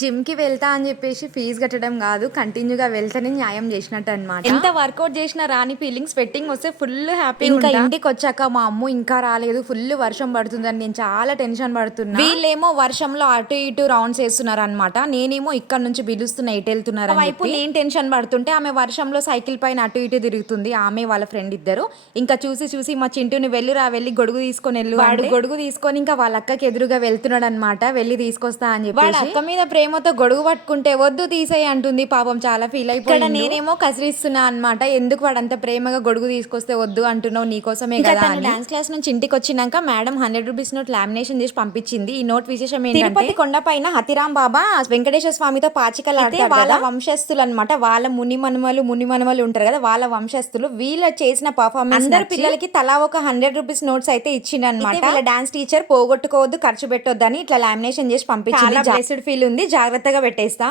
జిమ్కి వెళ్తా అని చెప్పేసి ఫీజు కట్టడం కాదు కంటిన్యూగా వెళ్తేనే న్యాయం చేసినట్టు అనమాట ఎంత వర్కౌట్ చేసినా రాని ఫీలింగ్స్ ఫెట్టింగ్ వస్తే ఫుల్ హ్యాపీ ఇంకా ఇంటికి వచ్చాక మా అమ్మ ఇంకా రాలేదు ఫుల్ వర్షం పడుతుందని నేను చాలా టెన్షన్ పడుతున్నా. వీళ్ళేమో వర్షంలో అటు ఇటు రౌండ్స్ వేస్తున్నారు అనమాట నేనేమో ఇక్కడ నుంచి పిలుస్తున్నా ఎటు వెళ్తున్నారు వైపు నేను టెన్షన్ పడుతుంటే ఆమె వర్షంలో సైకిల్ పైన అటు ఇటు తిరుగుతుంది. ఆమె వాళ్ళ ఫ్రెండ్ ఇద్దరు. ఇంకా చూసి చూసి మా చింటూని వెళ్ళిరా వెళ్ళి గొడుగు తీసుకొని వెళ్ళు వాడు గొడుగు తీసుకొని ఇంకా వాళ్ళ అక్కకి ఎదురుగా వెళ్తున్నాడు అనమాట వెళ్ళి తీసుకొస్తా అని చెప్పి వాళ్ళ అక్క మీద ప్రేమతో గొడుగు పట్టుకుంటే వద్దు తీసేయి అంటుంది. పాపం చాలా ఫీల్ అయిపోయి నేనేమో కసిరిస్తున్నా అన్నమాట. ఎందుకు వాడంత ప్రేమగా గొడుగు తీసుకొస్తే వద్దు అంటున్నావు నీకోసమే కదా డాన్స్ క్లాస్ నుంచి ఇంటికి వచ్చినాక madam hundred rupees note lamination చేసి పంపించింది. ఈ నోట్ విశేషం ఏంటంటే తిరుపతి కొండపైన హతిరాం బాబా వెంకటేశ్వర స్వామితో పాచికలు ఆడితే వాళ్ళ వంశస్థులు అనమాట వాళ్ళ ముని మనుమలు ముని మనుమలు ఉంటారు కదా. వాళ్ళ వంశస్థులు వీళ్ళు చేసిన పర్ఫార్మెన్స్ అందరు పిల్లలకి తలా ఒక హండ్రెడ్ రూపీస్ నోట్స్ అయితే ఇచ్చిండు అనమాట వాళ్ళ డాన్స్ టీచర్ పోగొట్టుకోవద్దు ఖర్చు పెట్టొద్దని ఇట్లా లామినేషన్ చేసి పంపించింది. ఫీల్ ఉంది. జాగ్రత్తగా పెట్టేస్తా.